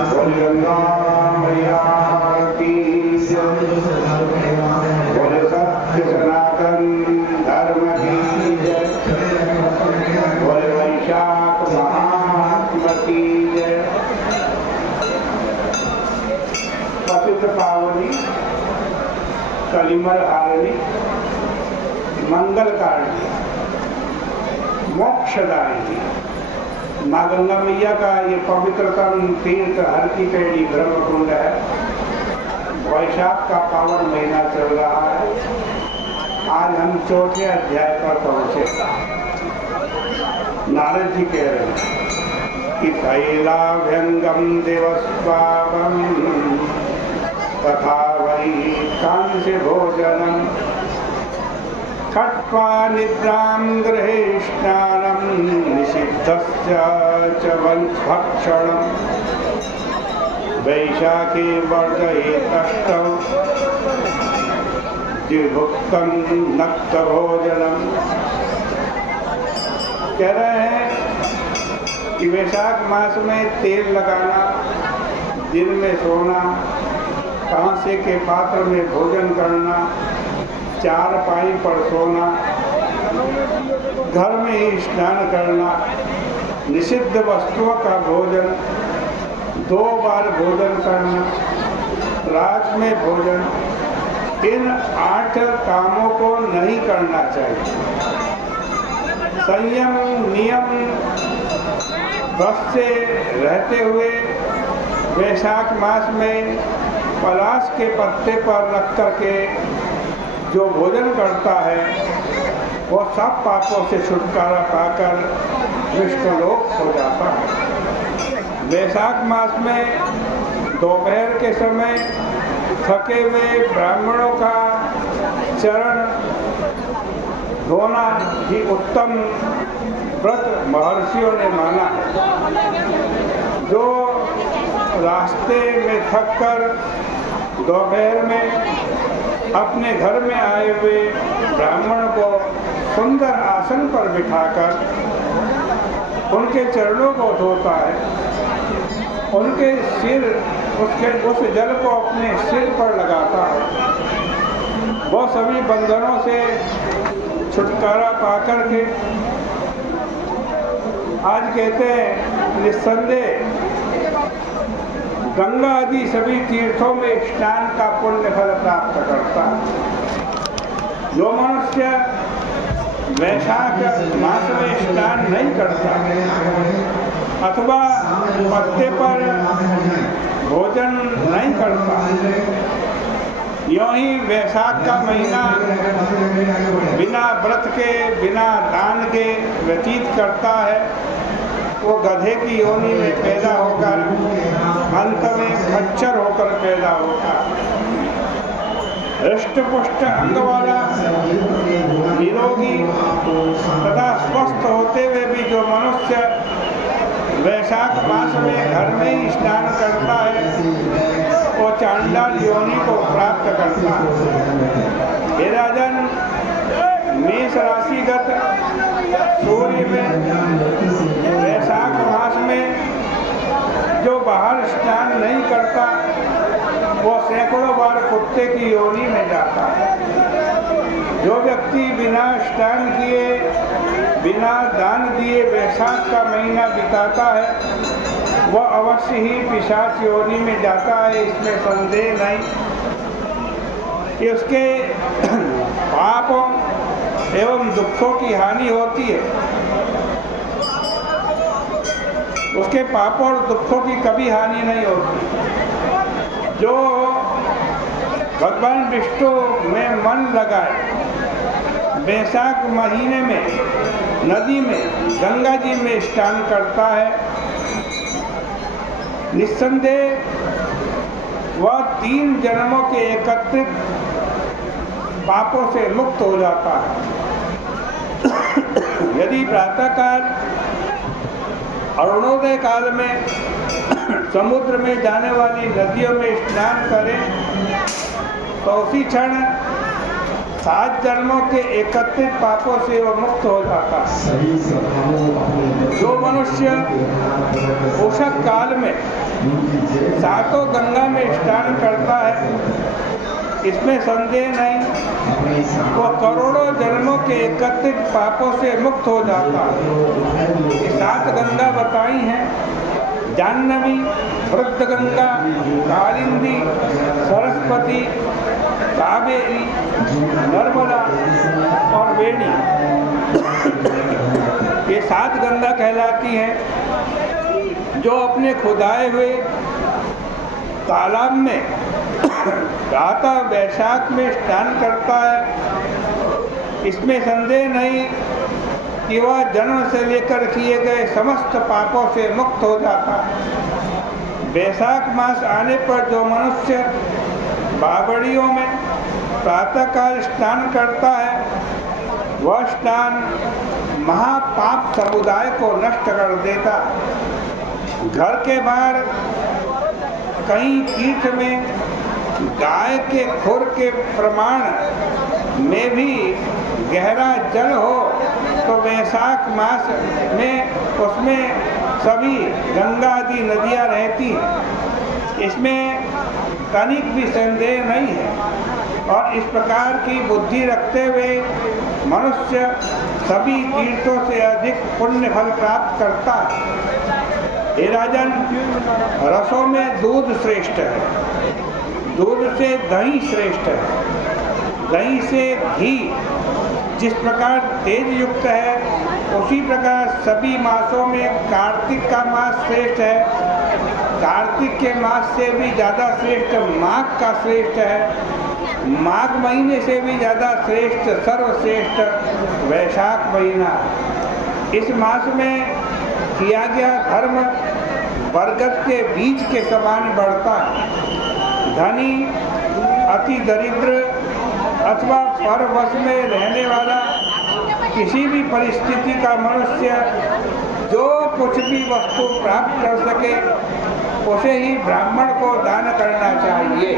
बोल गंगा मैया की जय, बोल सत्य सनातन धर्म की जय, बोल वैशाख महात्मा की जय। पतित पावनी कलिमल हारिणी मंगलकारिणी मोक्षदायिनी माँ गंगा मैया का ये पवित्रतम तीर्थ हर की पेड़ी ब्रह्मकुंड है। वैशाख का पावन महीना चल रहा है। आज हम चौथे अध्याय पर पहुंचे। नारद जी कह रहे हैं कि तैलाभ्यंगम दिवस्वागम तथा वही कांस्य भोजनम खट्वा निद्रां गृहे स्नानं निषिद्धस्य च भक्षणं वैशाखे वर्धयेतष्टौ द्विभुक्तं नक्तभोजनम्। कह रहे हैं कि वैशाख मास में तेल लगाना, दिन में सोना, कांसे के पात्र में भोजन करना, चारपाई पर सोना, घर में ही स्नान करना, निषिद्ध वस्तुओं का भोजन, 2 बार भोजन करना, रात में भोजन, इन 8 कामों को नहीं करना चाहिए। संयम नियम व्रत से रहते हुए वैशाख मास में पलाश के पत्ते पर रख करके जो भोजन करता है वो सब पापों से छुटकारा पाकर विष्णुलोक हो जाता है। वैशाख मास में दोपहर के समय थके हुए ब्राह्मणों का चरण धोना ही उत्तम व्रत महर्षियों ने माना है। जो रास्ते में थककर दोपहर में अपने घर में आए हुए ब्राह्मण को सुंदर आसन पर बिठाकर उनके चरणों को धोता है, उनके सिर उस जल को अपने सिर पर लगाता है, वो सभी बंधनों से छुटकारा पाकर के आज कहते हैं निस्संदेह गंगा आदि सभी तीर्थों में स्नान का पुण्य फल प्राप्त करता है। जो मनुष्य वैशाख मास में स्नान नहीं करता अथवा पत्ते पर भोजन नहीं करता, यूँ ही वैशाख का महीना बिना व्रत के बिना दान के व्यतीत करता है, वो गधे की योनि में पैदा होकर अंत में खच्चर होकर पैदा होता। हृष्ट-पुष्ट अंग वाला निरोगी तथा स्वस्थ होते हुए भी जो मनुष्य वैशाख मास में घर में ही स्नान करता है वो चांडाल योनि को प्राप्त करता है। हे राजन, मेष राशिगत सूर्य में वैशाख मास में जो बाहर स्नान नहीं करता वो सैकड़ों बार कुत्ते की योनि में जाता है। जो व्यक्ति बिना स्नान किए बिना दान दिए वैशाख का महीना बिताता है वह अवश्य ही पिशाच योनि में जाता है। इसमें संदेह नहीं कि उसके पापों एवं दुखों की हानि होती है। उसके पापों और दुखों की कभी हानि नहीं होती। जो भगवान विष्णु में मन लगाए वैशाख महीने में नदी में गंगा जी में स्नान करता है, निस्संदेह वह 3 जन्मों के एकत्रित पापों से मुक्त हो जाता है। यदि प्रातःकाल अरुणोदय काल में समुद्र में जाने वाली नदियों में स्नान करें तो उसी क्षण 7 जन्मों के एकत्रित पापों से वो मुक्त हो जाता है। जो मनुष्य पोषक काल में 7 गंगा में स्नान करता है, इसमें संदेह नहीं, वो करोड़ों जन्मों के एकत्रित पापों से मुक्त हो जाता है। ये 7 गंगा बताई हैं: जाह्नवी, वृद्ध गंगा, कालिंदी, सरस्वती, कावेरी, नर्मदा और वेणी। ये 7 गंगा कहलाती हैं। जो अपने खुदाए हुए तालाब में प्रातः वैशाख में स्नान करता है, इसमें संदेह नहीं कि वह जन्म से लेकर किए गए समस्त पापों से मुक्त हो जाता है। वैशाख मास आने पर जो मनुष्य बावड़ियों में प्रातःकाल स्नान करता है, वह स्नान महापाप समुदाय को नष्ट कर देता। घर के बाहर कहीं तीर्थ में गाय के खुर के प्रमाण में भी गहरा जल हो तो वैशाख मास में उसमें सभी गंगा आदि नदियाँ रहती हैं। इसमें तनिक भी संदेह नहीं है। और इस प्रकार की बुद्धि रखते हुए मनुष्य सभी तीर्थों से अधिक पुण्य फल प्राप्त करता है। हे राजन, रसों में दूध श्रेष्ठ है, दूध से दही श्रेष्ठ है, दही से घी जिस प्रकार तेज युक्त है, उसी प्रकार सभी मासों में कार्तिक का मास श्रेष्ठ है। कार्तिक के मास से भी ज़्यादा श्रेष्ठ माघ का श्रेष्ठ है। माघ महीने से भी ज़्यादा श्रेष्ठ सर्वश्रेष्ठ वैशाख महीना। इस मास में किया गया धर्म बरगद के बीज के समान बढ़ता है। धनी, अति दरिद्र अथवा परवश में रहने वाला किसी भी परिस्थिति का मनुष्य जो कुछ भी वस्तु प्राप्त कर सके, उसे ही ब्राह्मण को दान करना चाहिए।